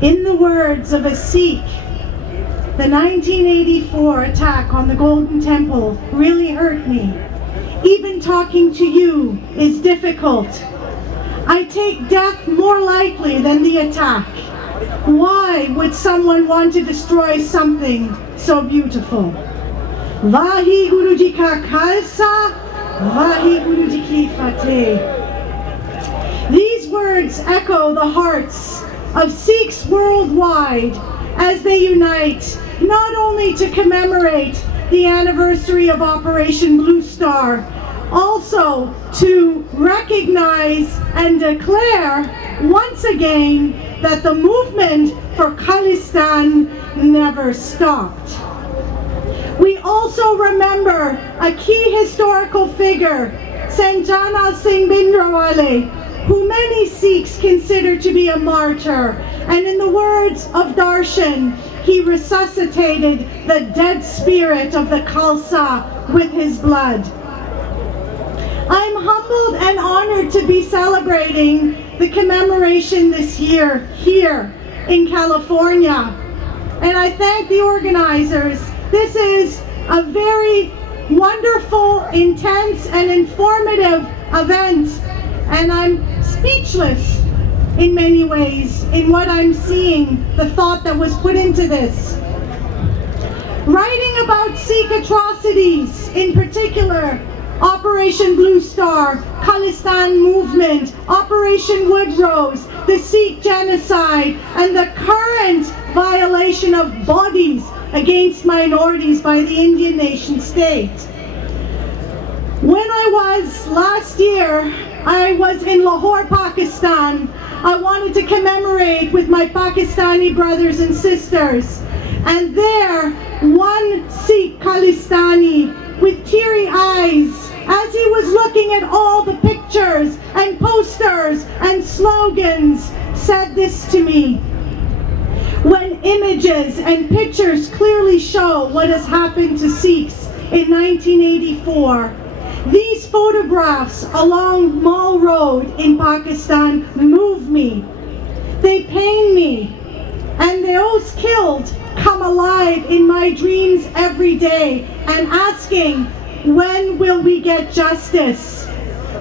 In the words of a Sikh, the 1984 attack on the Golden Temple really hurt me. Even talking to you is difficult. I take death more lightly than the attack. Why would someone want to destroy something so beautiful? Vaheguru Ji Ka Khalsa, Vaheguru Ji Ki Fateh. These words echo the hearts of Sikhs worldwide as they unite not only to commemorate the anniversary of Operation Blue Star, also to recognize and declare once again that the movement for Khalistan never stopped. We also remember a key historical figure, Sanjana Singh Bhindranwale, who many Sikhs consider to be a martyr, and in the words of Darshan, he resuscitated the dead spirit of the Khalsa with his blood. I'm humbled and honored to be celebrating the commemoration this year here in California. And I thank the organizers. This is a very wonderful, intense, and informative event. And I'm speechless in many ways in what I'm seeing, the thought that was put into this. Writing about Sikh atrocities, in particular, Operation Blue Star, Khalistan movement, Operation Woodrose, the Sikh genocide, and the current violation of bodies against minorities by the Indian nation state. When last year, I was in Lahore, Pakistan. I wanted to commemorate with my Pakistani brothers and sisters. And there, one Sikh Khalistani with teary eyes, as he was looking at all the pictures and posters and slogans, said this to me. When images and pictures clearly show what has happened to Sikhs in 1984, these photographs along Mall Road in Pakistan move me. They pain me. And those killed come alive in my dreams every day and asking, when will we get justice?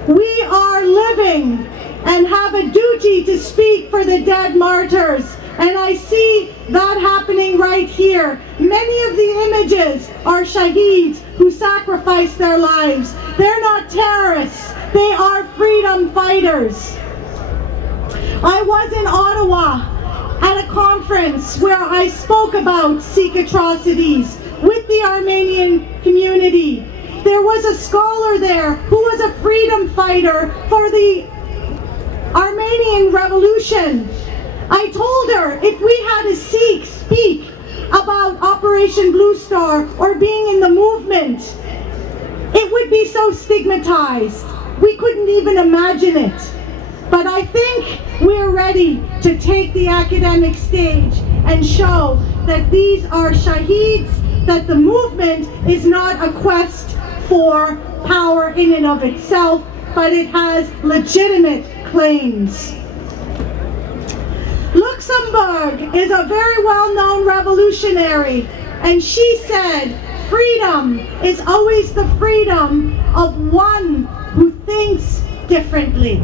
We are living and have a duty to speak for the dead martyrs. And I see that happening right here. Many of the images are shaheeds who sacrificed their lives. They're not terrorists. They are freedom fighters. I was in Ottawa at a conference where I spoke about Sikh atrocities with the Armenian community. There was a scholar there who was a freedom fighter for the Armenian Revolution. I told her if we had a Sikh speak about Operation Blue Star or being in the movement, it would be so stigmatized. We couldn't even imagine it. But I think we're ready to take the academic stage and show that these are shaheeds, that the movement is not a quest for power in and of itself, but it has legitimate claims. Luxembourg is a very well-known revolutionary, and she said, freedom is always the freedom of one who thinks differently.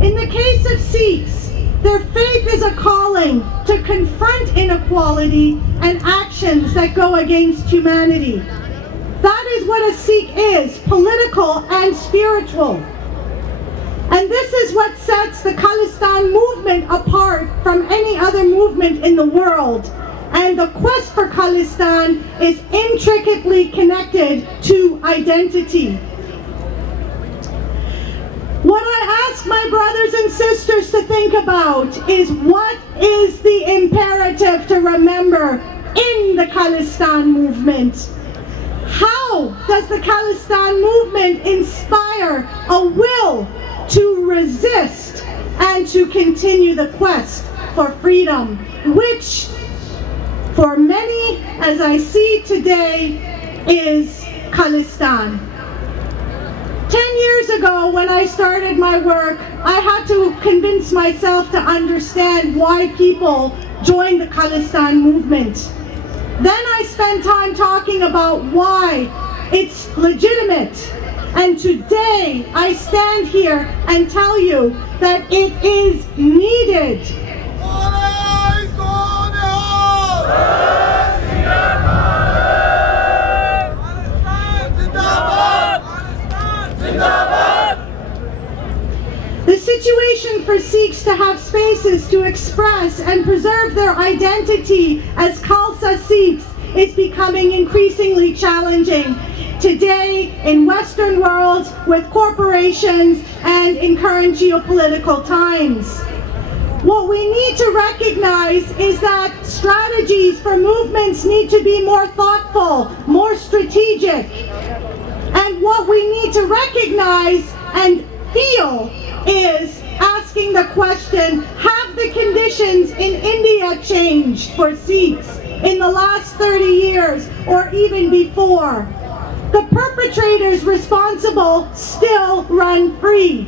In the case of Sikhs, their faith is a calling to confront inequality and actions that go against humanity. That is what a Sikh is, political and spiritual. And this is what sets the Khalistan movement apart from any other movement in the world. And the quest for Khalistan is intricately connected to identity. What I ask my brothers and sisters to think about is what is the imperative to remember in the Khalistan movement? How does the Khalistan movement inspire a will to resist and to continue the quest for freedom, which for many, as I see today, is Khalistan? 10 years ago, when I started my work, I had to convince myself to understand why people joined the Khalistan movement. Then I spent time talking about why it's legitimate. And today, I stand here and tell you that it is needed. The situation for Sikhs to have spaces to express and preserve their identity as Khalsa Sikhs is becoming increasingly challenging today in Western worlds with corporations and in current geopolitical times. What we need to recognize is that strategies for movements need to be more thoughtful, more strategic. And what we need to recognize and feel is asking the question, have the conditions in India changed for Sikhs in the last 30 years or even before? The perpetrators responsible still run free.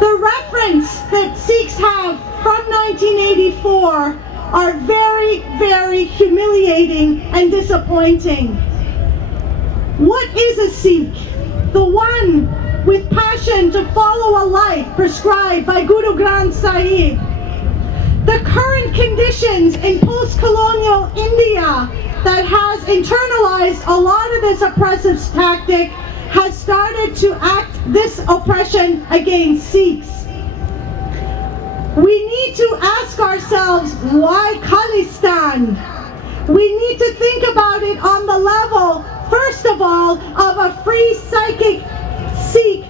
The reference that Sikhs have from 1984 are very, very humiliating and disappointing. What is a Sikh? The one with passion to follow a life prescribed by Guru Granth Sahib. The current conditions in post-colonial India that has internalized a lot of this oppressive tactic has started to act this oppression against Sikhs. We need to ask ourselves, why Khalistan? We need to think about it on the level, first of all, of a free psychic Sikh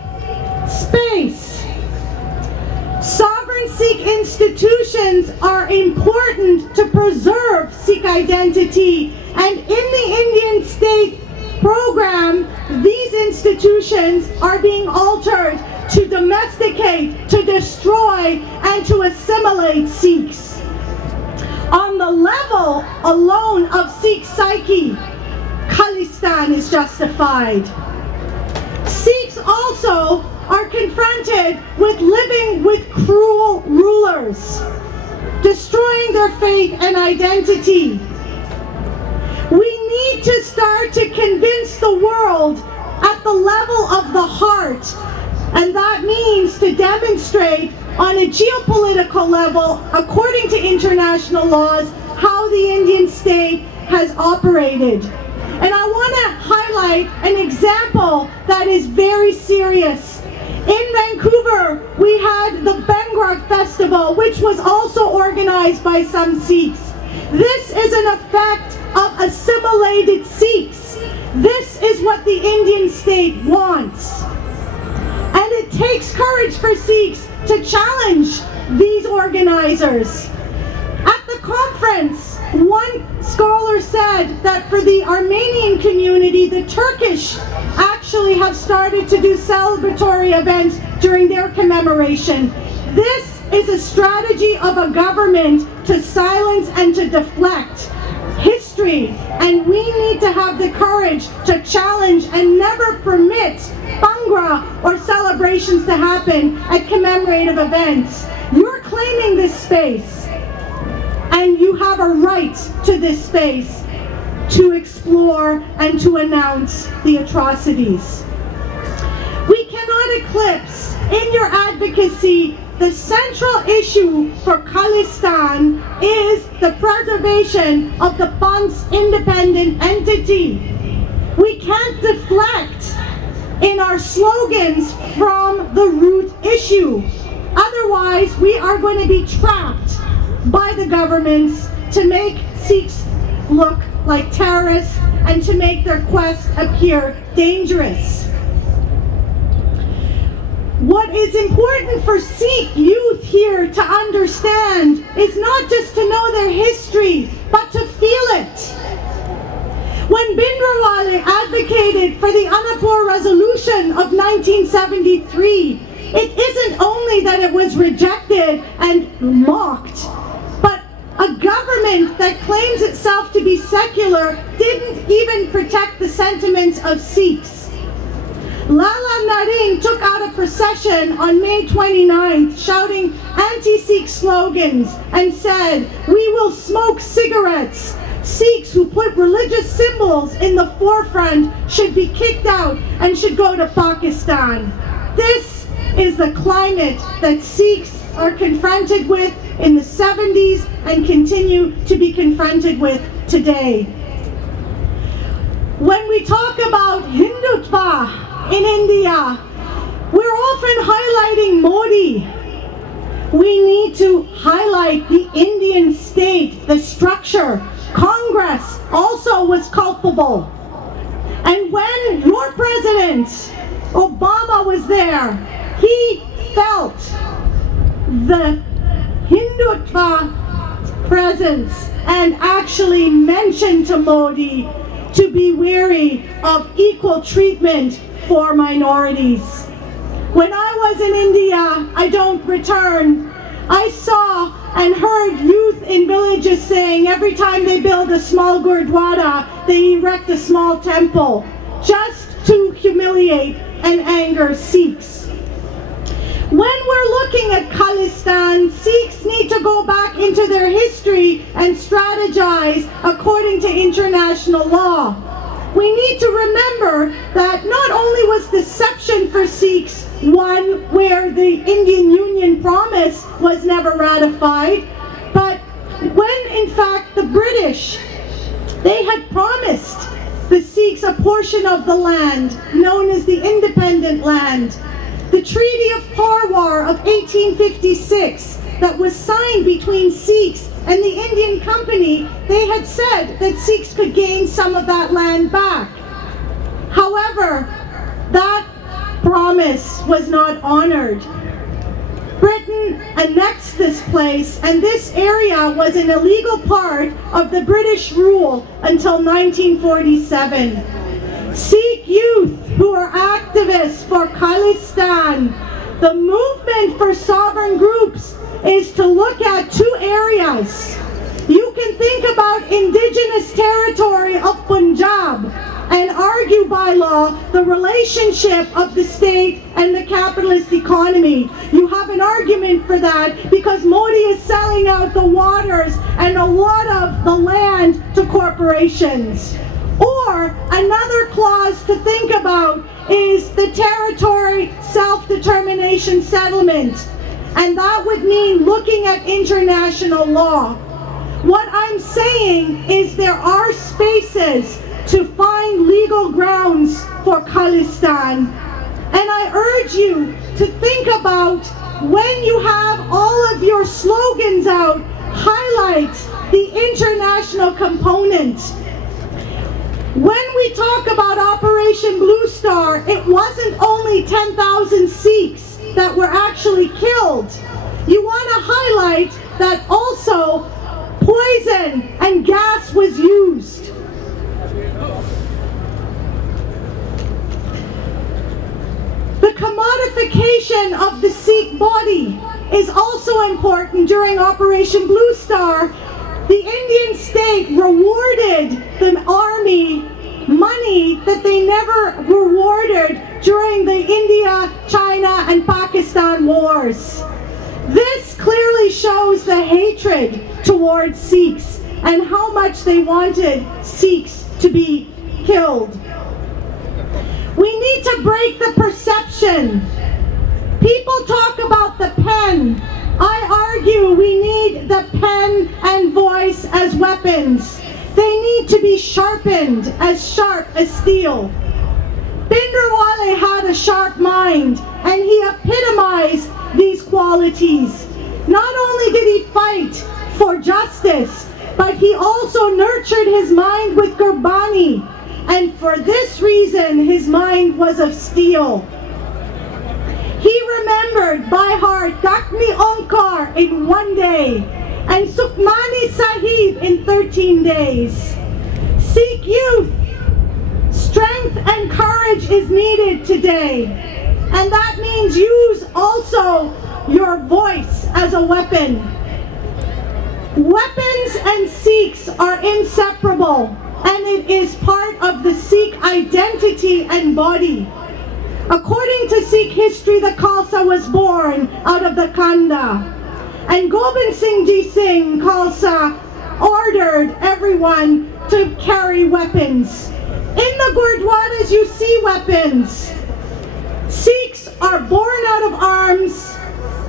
space. Sovereign Sikh institutions are important to preserve Sikh identity, and in the Indian state program, these institutions are being altered to domesticate, to destroy, and to assimilate Sikhs. On the level alone of Sikh psyche, Khalistan is justified. Sikhs also are confronted with living with cruel rulers, destroying their faith and identity. We need to start to convince the world at the level of the heart, and that means to demonstrate on a geopolitical level, according to international laws, how the Indian state has operated. And I want to highlight an example that is very serious. In Vancouver, we had the Bengra Festival, which was also organized by some Sikhs. This is an effect of assimilated Sikhs. This is what the Indian state wants. And it takes courage for Sikhs to challenge these organizers. At the conference, one scholar said that for the Armenian community, the Turkish actually have started to do celebratory events during their commemoration. This is a strategy of a government to silence and to deflect history, and we need to have the courage to challenge and never permit Bhangra or celebrations to happen at commemorative events. You're claiming this space, and you have a right to this space to explore and to announce the atrocities. We cannot eclipse in your advocacy the central issue for Khalistan is the preservation of the Panth's independent entity. We can't deflect in our slogans from the root issue. Otherwise, we are going to be trapped by the governments to make Sikhs look like terrorists and to make their quest appear dangerous. What is important for Sikh youth here to understand is not just to know their history, but to feel it. When Bhindranwale advocated for the Anandpur Resolution of 1973, it isn't only that it was rejected and mocked, but a government that claims itself to be secular didn't even protect the sentiments of Sikhs. Lala Naring took out a procession on May 29th shouting anti-Sikh slogans and said, "We will smoke cigarettes. Sikhs who put religious symbols in the forefront should be kicked out and should go to Pakistan." This is the climate that Sikhs are confronted with in the 70s and continue to be confronted with today. When we talk about Hindutva in India, we're often highlighting Modi. We need to highlight the Indian state, the structure. Congress also was culpable. And when your president, Obama, was there, he felt the Hindutva presence and actually mentioned to Modi to be wary of equal treatment for minorities. When I was in India, I don't return, I saw and heard youth in villages saying every time they build a small gurdwara, they erect a small temple, just to humiliate and anger Sikhs. When we're looking at Khalistan, Sikhs need to go back into their history and strategize according to international law. We need to remember that not only was deception for Sikhs one where the Indian Union promise was never ratified, but when in fact the British, they had promised the Sikhs a portion of the land known as the independent land. The Treaty of Parwar of 1856 that was signed between Sikhs and the Indian Company, they had said that Sikhs could gain some of that land back. However, that promise was not honored. Britain annexed this place, and this area was an illegal part of the British rule until 1947. Sikh youth who are activists for Khalistan, the movement for sovereign groups is to look at two areas. You can think about indigenous territory of Punjab and argue by law the relationship of the state and the capitalist economy. You have an argument for that because Modi is selling out the waters and a lot of the land to corporations. Or another clause to think about is the territory self-determination settlement. And that would mean looking at international law. What I'm saying is there are spaces to find legal grounds for Khalistan. And I urge you to think about when you have all of your slogans out, highlight the international component. When we talk about Operation Blue Star, it wasn't only 10,000 Sikhs that were actually killed. You want to highlight that also poison and gas was used. The commodification of the Sikh body is also important during Operation Blue Star. The Indian state rewarded the army money that they never rewarded during the India, China, and Pakistan wars. This clearly shows the hatred towards Sikhs and how much they wanted Sikhs to be killed. We need to break the perception. People talk about the pen. I argue we need the pen and voice as weapons. They need to be sharpened as sharp as steel. Bhindranwale had a sharp mind, and he epitomized these qualities. Not only did he fight for justice, but he also nurtured his mind with Gurbani, and for this reason his mind was of steel. He remembered by heart Dakmi Onkar in 1 day and Sukhmani Sahib in 13 days. Sikh youth, strength and courage is needed today. And that means use also your voice as a weapon. Weapons and Sikhs are inseparable, and it is part of the Sikh identity and body. According to Sikh history, the Khalsa was born out of the Kanda. And Gobind Singh Ji Singh Khalsa ordered everyone to carry weapons. In the Gurdwaras you see weapons. Sikhs are born out of arms,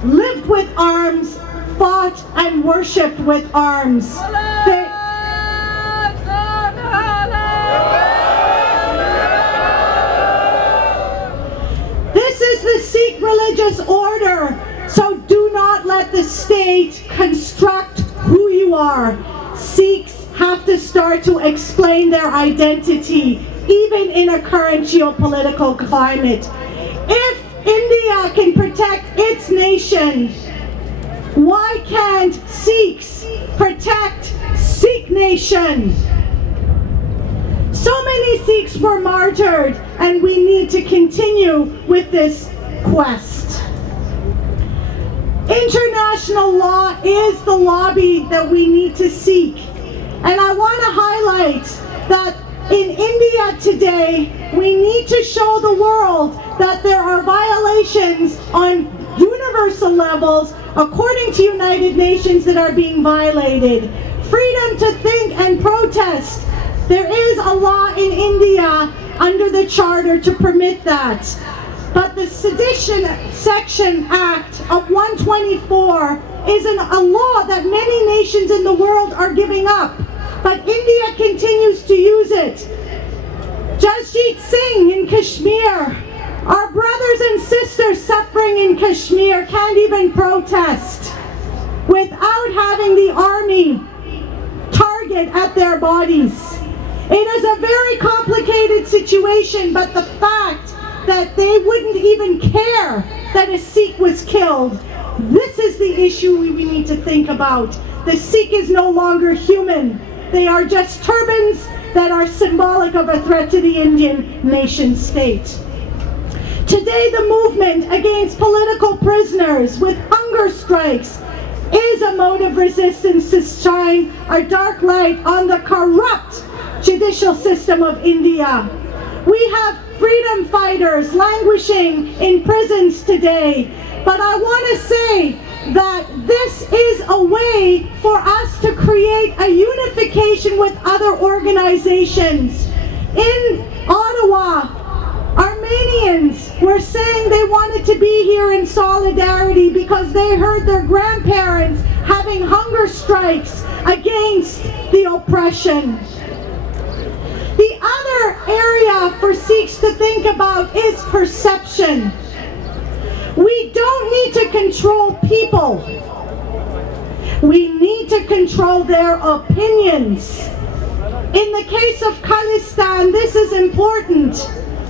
lived with arms, fought and worshipped with arms. This is the Sikh religious order, so do not let the state construct who you are. Sikhs have to start to explain their identity, even in a current geopolitical climate. If India can protect its nation, why can't Sikhs protect Sikh nation? So many Sikhs were martyred, and we need to continue with this quest. International law is the lobby that we need to seek. And I want to highlight that in India today, we need to show the world that there are violations on universal levels, according to United Nations, that are being violated. Freedom to think and protest. There is a law in India under the Charter to permit that. But the Sedition Section Act of 124 is a law that many nations in the world are giving up. But India continues to use it. Jasjit Singh in Kashmir, our brothers and sisters suffering in Kashmir can't even protest without having the army target at their bodies. It is a very complicated situation, but the fact that they wouldn't even care that a Sikh was killed, this is the issue we need to think about. The Sikh is no longer human. They are just turbans that are symbolic of a threat to the Indian nation state. Today, the movement against political prisoners with hunger strikes is a mode of resistance to shine a dark light on the corrupt judicial system of India. We have freedom fighters languishing in prisons today, but I want to say that this is a way for us to create a unification with other organizations. In Ottawa, Armenians were saying they wanted to be here in solidarity because they heard their grandparents having hunger strikes against the oppression. The other area for Sikhs to think about is perception. We don't need to control people. We need to control their opinions. In the case of Khalistan, this is important.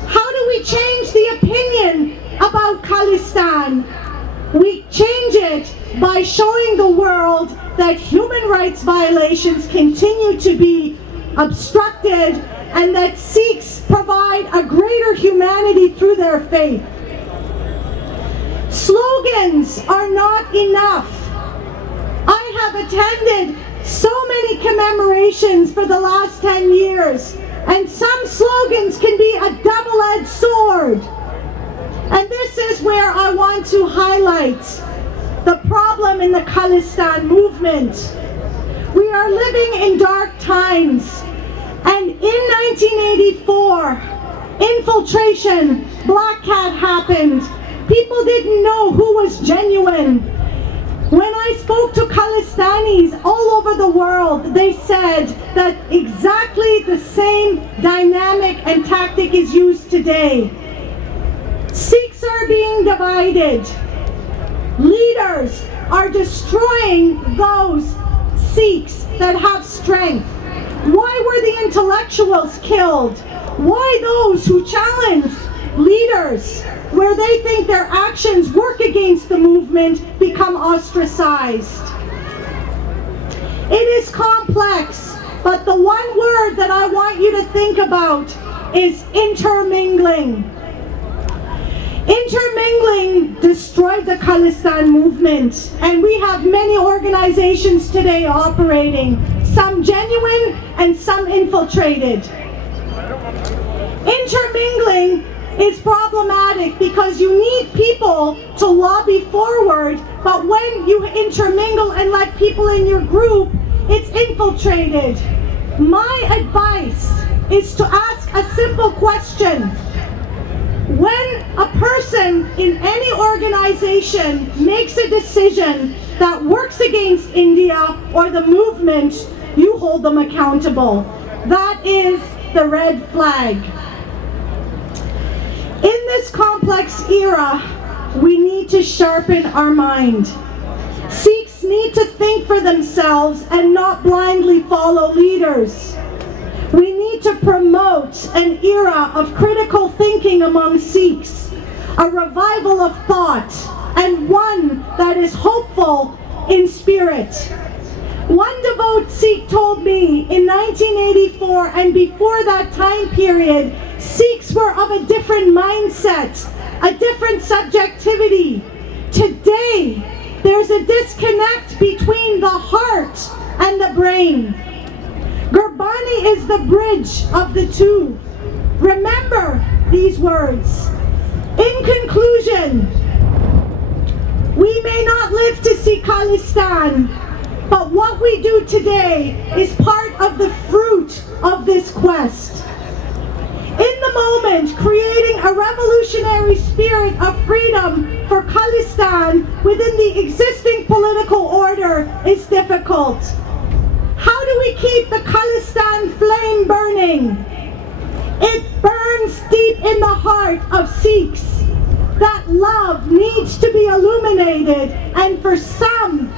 How do we change the opinion about Khalistan? We change it by showing the world that human rights violations continue to be obstructed and that Sikhs provide a greater humanity through their faith. Slogans are not enough. I have attended so many commemorations for the last 10 years, and some slogans can be a double-edged sword. And this is where I want to highlight the problem in the Khalistan movement. We are living in dark times, and in 1984, infiltration, Black Cat happened. People didn't know who was genuine. When I spoke to Khalistanis all over the world, they said that exactly the same dynamic and tactic is used today. Sikhs are being divided. Leaders are destroying those Sikhs that have strength. Why were the intellectuals killed? Why those who challenged leaders, where they think their actions work against the movement, become ostracized? It is complex, but the one word that I want you to think about is intermingling. Intermingling destroyed the Khalistan movement, and we have many organizations today operating, some genuine and some infiltrated. Intermingling is problematic because you need people to lobby forward, but when you intermingle and let people in your group, it's infiltrated. My advice is to ask a simple question. When a person in any organization makes a decision that works against India or the movement, you hold them accountable. That is the red flag. In this complex era, we need to sharpen our mind. Sikhs need to think for themselves and not blindly follow leaders. We need to promote an era of critical thinking among Sikhs, a revival of thought, and one that is hopeful in spirit. One devout Sikh told me in 1984 and before that time period, Sikhs were of a different mindset, a different subjectivity. Today, there's a disconnect between the heart and the brain. Gurbani is the bridge of the two. Remember these words. In conclusion, we may not live to see Khalistan, but what we do today is part of the fruit of this quest. In the moment, creating a revolutionary spirit of freedom for Khalistan within the existing political order is difficult. How do we keep the Khalistan flame burning? It burns deep in the heart of Sikhs. That love needs to be illuminated, and for some,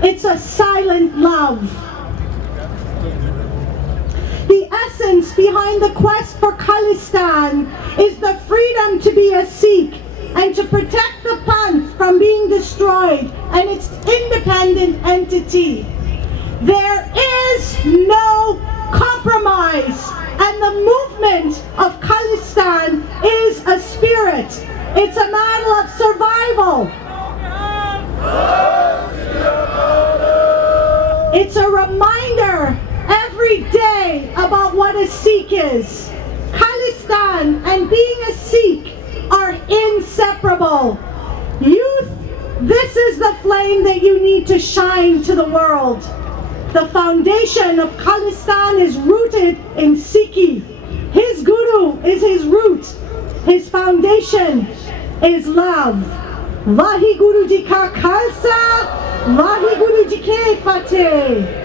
it's a silent love. The essence behind the quest for Khalistan is the freedom to be a Sikh and to protect the Panth from being destroyed and its independent entity. There is no compromise, and the movement of Khalistan is a spirit. It's a matter of survival. It's a reminder every day about what a Sikh is. Khalistan and being a Sikh are inseparable. Youth, this is the flame that you need to shine to the world. The foundation of Khalistan is rooted in Sikhi. His guru is his root. His foundation is love. Vaheguru Ji Ka Khalsa, Vaheguru Ji Ki Fateh.